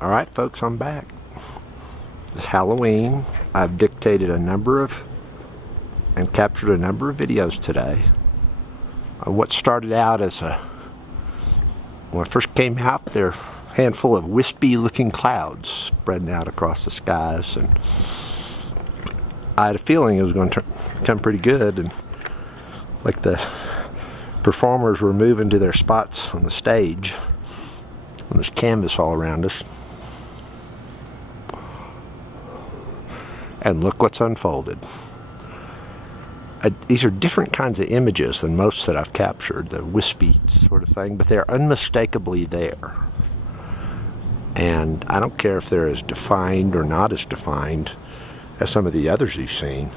Alright folks, I'm back. It's Halloween. I've dictated a number of and captured a number of videos today on what started out as when I first came out, there a handful of wispy looking clouds spreading out across the skies, and I had a feeling it was going to turn pretty good, and like the performers were moving to their spots on the stage and there's canvas all around us. And look what's unfolded. These are different kinds of images than most that I've captured, the wispy sort of thing, but they're unmistakably there. And I don't care if they're as defined or not as defined as some of the others you've seen,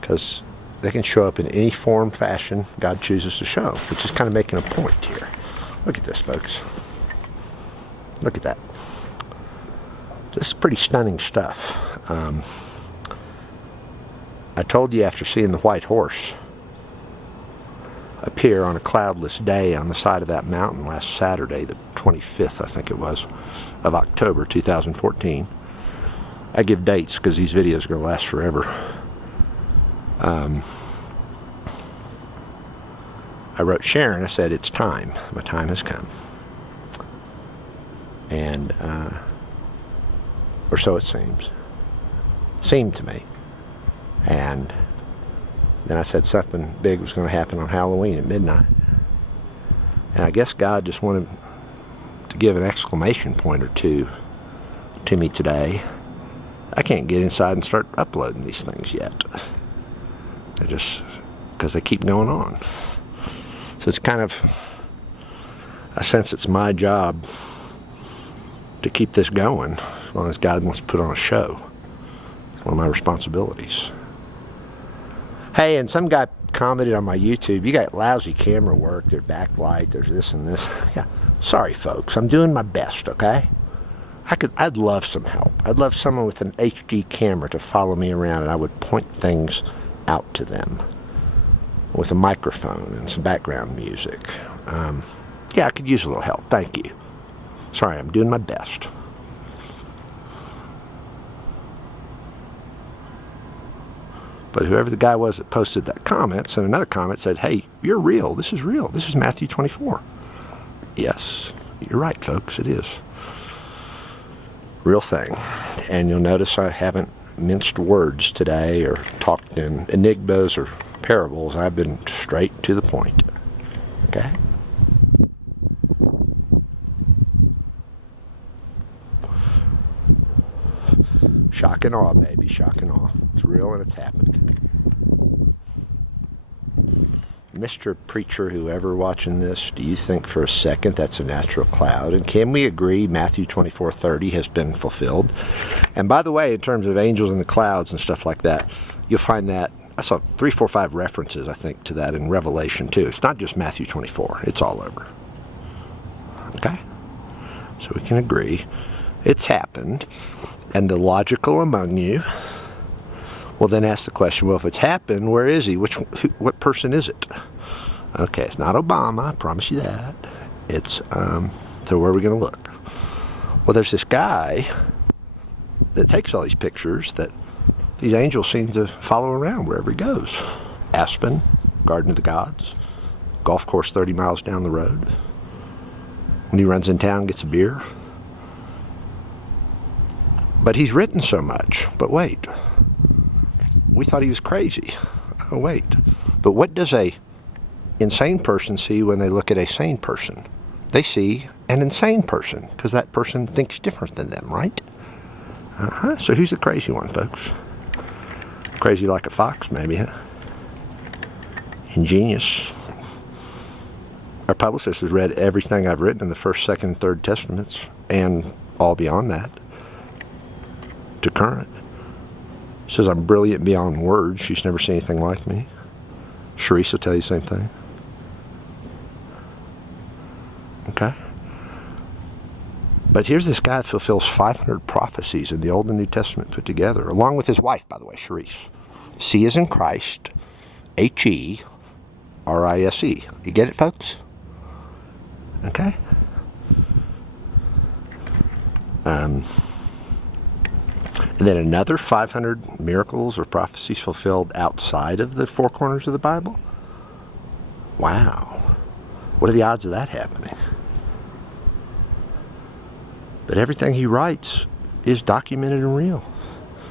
because they can show up in any form, fashion God chooses to show, which is kind of making a point here. Look at this, folks. Look at that. This is pretty stunning stuff. I told you after seeing the white horse appear on a cloudless day on the side of that mountain last Saturday, the 25th, I think it was, of October 2014. I give dates because these videos are going to last forever. I wrote Sharon, I said, it's time. My time has come. And, or so it seems. Seemed to me. And then I said something big was going to happen on Halloween at midnight. And I guess God just wanted to give an exclamation point or two to me today. I can't get inside and start uploading these things yet. They're just, because they keep going on. So it's kind of, I sense it's my job to keep this going as long as God wants to put on a show. It's one of my responsibilities. Hey, and some guy commented on my YouTube, you got lousy camera work, there's backlight, there's this and this. Yeah, sorry folks, I'm doing my best, okay? I'd love some help. I'd love someone with an HD camera to follow me around, and I would point things out to them with a microphone and some background music. Yeah, I could use a little help, thank you. Sorry, I'm doing my best. But whoever the guy was that posted that comment sent another comment, said, hey, you're real. This is real. This is Matthew 24. Yes, you're right, folks. It is. Real thing. And you'll notice I haven't minced words today or talked in enigmas or parables. I've been straight to the point. Okay? Shock and awe, baby. Shock and awe. It's real and it's happened. Mr. Preacher, whoever watching this, do you think for a second that's a natural cloud? And can we agree Matthew 24:30 has been fulfilled? And by the way, in terms of angels in the clouds and stuff like that, you'll find that, I saw 3, 4, 5 references, I think, to that in Revelation too. It's not just Matthew 24. It's all over. Okay? So we can agree. It's happened. And the logical among you will then ask the question, well, if it's happened, where is he? What person is it? Okay, it's not Obama, I promise you that. It's, so where are we going to look? Well, there's this guy that takes all these pictures that these angels seem to follow around wherever he goes. Aspen, Garden of the Gods, golf course 30 miles down the road. When he runs in town, gets a beer. But he's written so much. But wait, we thought he was crazy. Oh, wait. But what does a insane person see when they look at a sane person? They see an insane person, because that person thinks different than them, right? So who's the crazy one, folks? Crazy like a fox, maybe, huh? Ingenious. Our publicist has read everything I've written in the First, Second, and Third Testaments, and all beyond that, to current. Says I'm brilliant beyond words. She's never seen anything like me. Sharice will tell you the same thing. Okay? But here's this guy that fulfills 500 prophecies in the Old and New Testament put together, along with his wife, by the way, Sharice. C is in Christ, H-E-R-I-S-E. You get it, folks? Okay? And then another 500 miracles or prophecies fulfilled outside of the four corners of the Bible? Wow. What are the odds of that happening? But everything he writes is documented and real.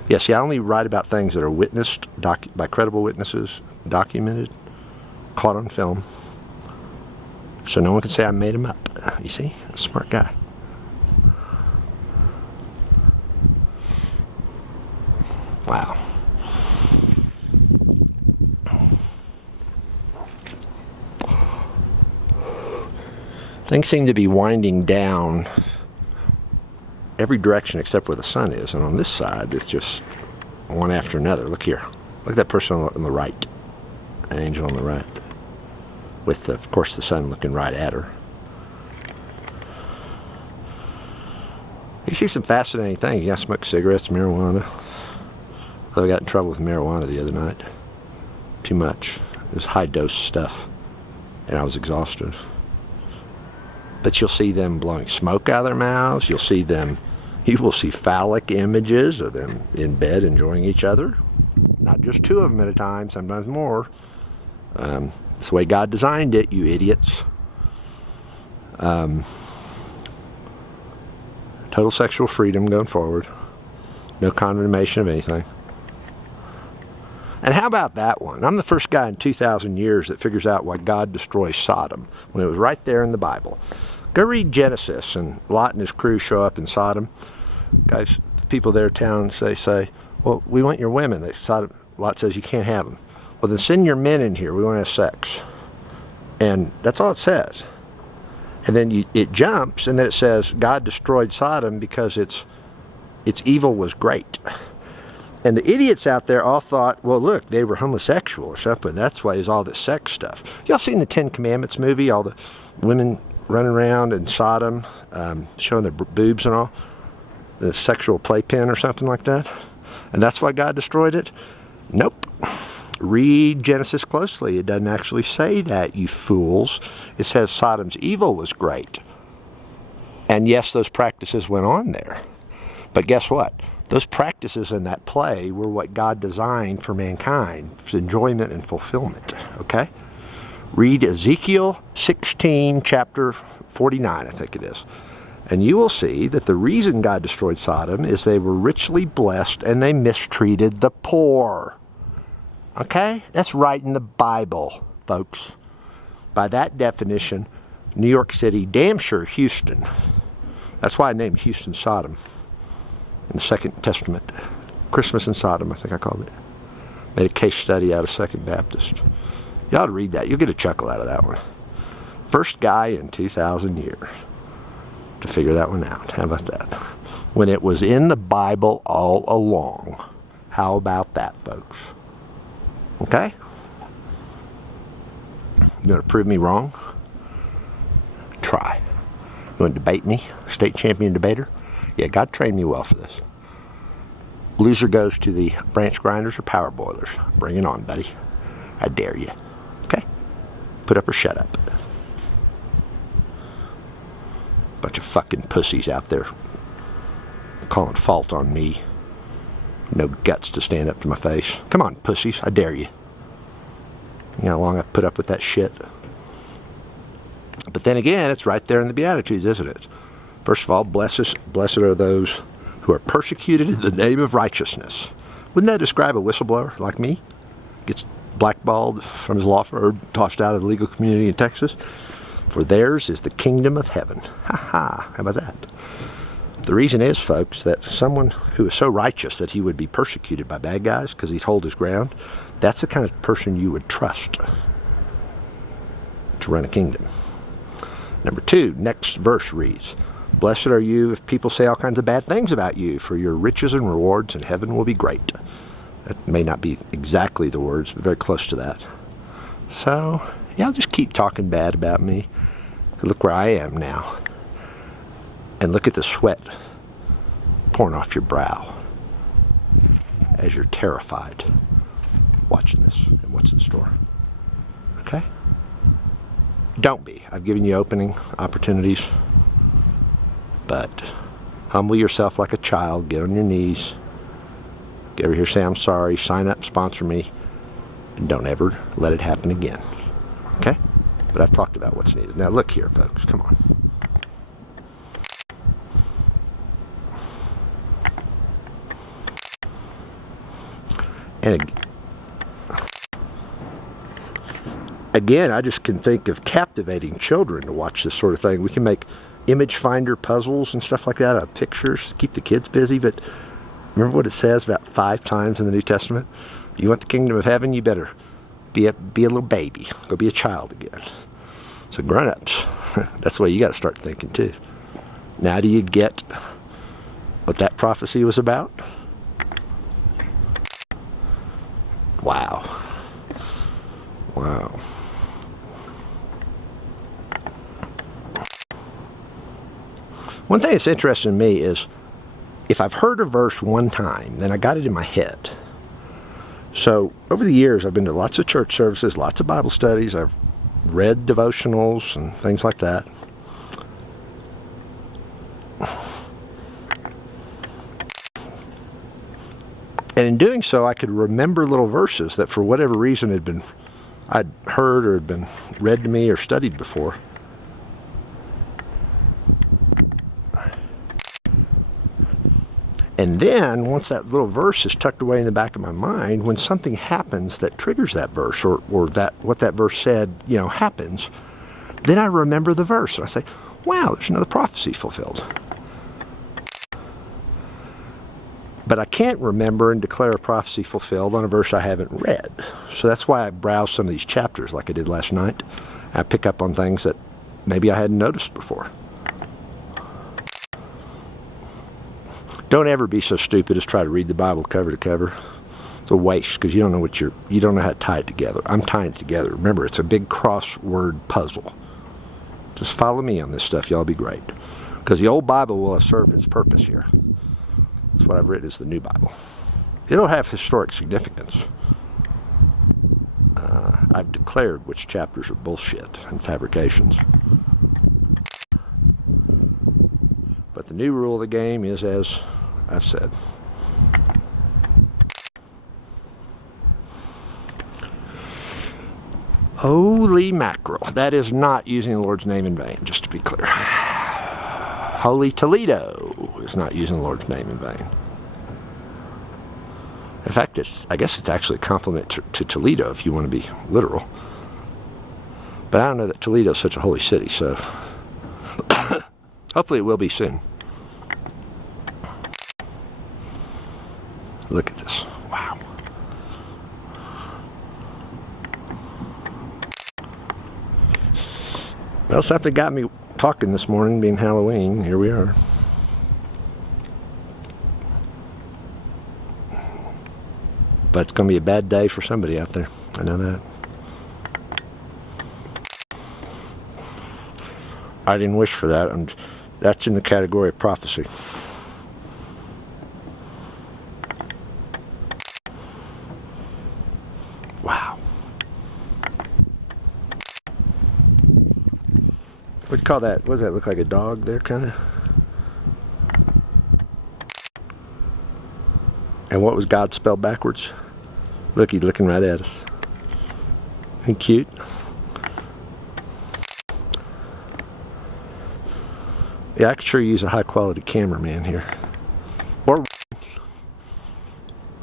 Yeah, see, I only write about things that are witnessed by credible witnesses, documented, caught on film. So no one can say I made them up. You see? I'm a smart guy. Wow. Things seem to be winding down every direction except where the sun is. And on this side, it's just one after another. Look here. Look at that person on the right. An angel on the right. With, of course, the sun looking right at her. You see some fascinating things. You got to smoke cigarettes, marijuana. Although I got in trouble with marijuana the other night. Too much. It was high dose stuff. And I was exhausted. But you'll see them blowing smoke out of their mouths. You will see phallic images of them in bed enjoying each other. Not just two of them at a time, sometimes more. It's the way God designed it, you idiots. Total sexual freedom going forward. No condemnation of anything. And how about that one? I'm the first guy in 2,000 years that figures out why God destroys Sodom when it was right there in the Bible. Go read Genesis, and Lot and his crew show up in Sodom. Guys, people there in town say, well, we want your women. Lot says, you can't have them. Well, then send your men in here. We want to have sex. And that's all it says. And then it jumps, and then it says God destroyed Sodom because its evil was great. And the idiots out there all thought, well, look, they were homosexual or something. That's why there's all this sex stuff. Y'all seen the 10 Commandments movie? All the women running around in Sodom, showing their boobs and all? The sexual playpen or something like that? And that's why God destroyed it? Nope. Read Genesis closely. It doesn't actually say that, you fools. It says Sodom's evil was great. And yes, those practices went on there. But guess what? Those practices in that play were what God designed for mankind, for enjoyment and fulfillment, okay? Read Ezekiel 16, chapter 49, I think it is. And you will see that the reason God destroyed Sodom is they were richly blessed and they mistreated the poor. Okay? That's right in the Bible, folks. By that definition, New York City, damn sure Houston. That's why I named Houston Sodom in the Second Testament. Christmas in Sodom, I think I called it. Made a case study out of Second Baptist. You ought to read that. You'll get a chuckle out of that one. First guy in 2,000 years to figure that one out. How about that? When it was in the Bible all along. How about that, folks? Okay? You want to prove me wrong? Try. You want to debate me? State champion debater? Yeah, God trained me well for this. Loser goes to the branch grinders or power boilers. Bring it on, buddy. I dare you. Okay? Put up or shut up. Bunch of fucking pussies out there calling fault on me. No guts to stand up to my face. Come on, pussies. I dare you. You know how long I put up with that shit? But then again, it's right there in the Beatitudes, isn't it? First of all, blessed are those who are persecuted in the name of righteousness. Wouldn't that describe a whistleblower like me? Gets blackballed from his law firm, tossed out of the legal community in Texas. For theirs is the kingdom of heaven. Ha ha. How about that? The reason is, folks, that someone who is so righteous that he would be persecuted by bad guys because he'd hold his ground, that's the kind of person you would trust to run a kingdom. Number 2, next verse reads, blessed are you if people say all kinds of bad things about you, for your riches and rewards in heaven will be great. That may not be exactly the words, but very close to that. So, yeah, I'll just keep talking bad about me. Look where I am now. And look at the sweat pouring off your brow as you're terrified watching this and what's in store. Okay? Don't be. I've given you opening opportunities. But Humble yourself like a child. Get on your knees. Get over here, say I'm sorry. Sign up, sponsor me. And don't ever let it happen again. Okay? But I've talked about what's needed. Now look here, folks. Come on. And again, I just can think of captivating children to watch this sort of thing. We can make image finder puzzles and stuff like that out of pictures, keep the kids busy. But remember what it says about 5 times in the New Testament? You want the kingdom of heaven, you better be a little baby. Go be a child again. So grown-ups, that's the way you got to start thinking too. Now do you get what that prophecy was about? Wow. Wow. One thing that's interesting to me is if I've heard a verse one time, then I got it in my head. So over the years, I've been to lots of church services, lots of Bible studies. I've read devotionals and things like that. And in doing so, I could remember little verses that for whatever reason I'd heard or had been read to me or studied before. And then, once that little verse is tucked away in the back of my mind, when something happens that triggers that verse, or that what that verse said, happens, then I remember the verse. And I say, wow, there's another prophecy fulfilled. But I can't remember and declare a prophecy fulfilled on a verse I haven't read. So that's why I browse some of these chapters like I did last night. I pick up on things that maybe I hadn't noticed before. Don't ever be so stupid as try to read the Bible cover to cover. It's a waste because you don't know how to tie it together. I'm tying it together. Remember, it's a big crossword puzzle. Just follow me on this stuff. Y'all be great. Because the old Bible will have served its purpose here. That's what I've written as the new Bible. It'll have historic significance. I've declared which chapters are bullshit and fabrications. But the new rule of the game is as I've said. Holy mackerel. That is not using the Lord's name in vain, just to be clear. Holy Toledo is not using the Lord's name in vain. In fact, I guess it's actually a compliment to Toledo if you want to be literal. But I don't know that Toledo is such a holy city, so hopefully it will be soon. Look at this. Wow. Well, something got me talking this morning, being Halloween. Here we are. But it's going to be a bad day for somebody out there. I know that. I didn't wish for that, and that's in the category of prophecy. Wow. What'd you call that? What does that look like, a dog there, kind of? And what was God spelled backwards? Look, he's looking right at us. Isn't he cute? Yeah, I could sure use a high-quality cameraman here. Or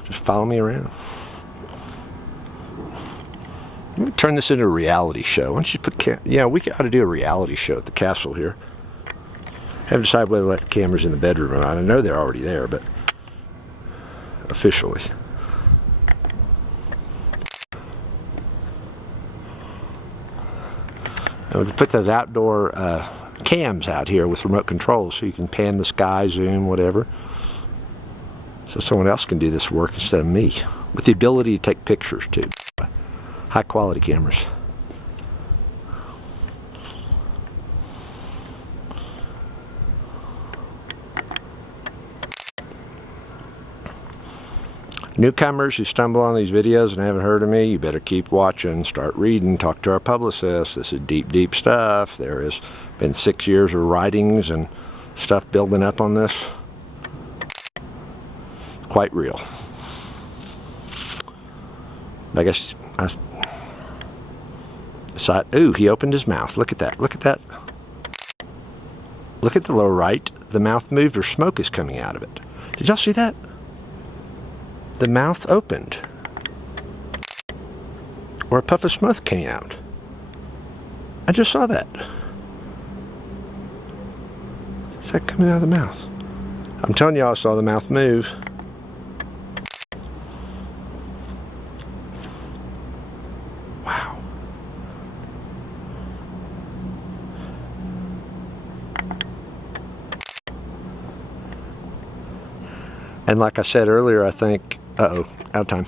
just follow me around. Let me turn this into a reality show. Why don't you put we ought to do a reality show at the castle here. Haven't decided whether to let the cameras in the bedroom or not. I know they're already there, but officially. And we can put those outdoor cams out here with remote controls so you can pan the sky, zoom, whatever. So someone else can do this work instead of me. With the ability to take pictures too. High quality cameras. Newcomers who stumble on these videos and haven't heard of me, you better keep watching, start reading, talk to our publicist. This is deep, deep stuff. There has been 6 years of writings and stuff building up on this. quite real. I guess I saw, ooh, he opened his mouth. Look at that. Look at that. Look at the lower right. The mouth moved, or smoke is coming out of it. Did y'all see that? The mouth opened, or a puff of smoke came out. I just saw that. Is that coming out of the mouth? I'm telling y'all, I saw the mouth move. Wow. And like I said earlier, I think, uh-oh, out of time.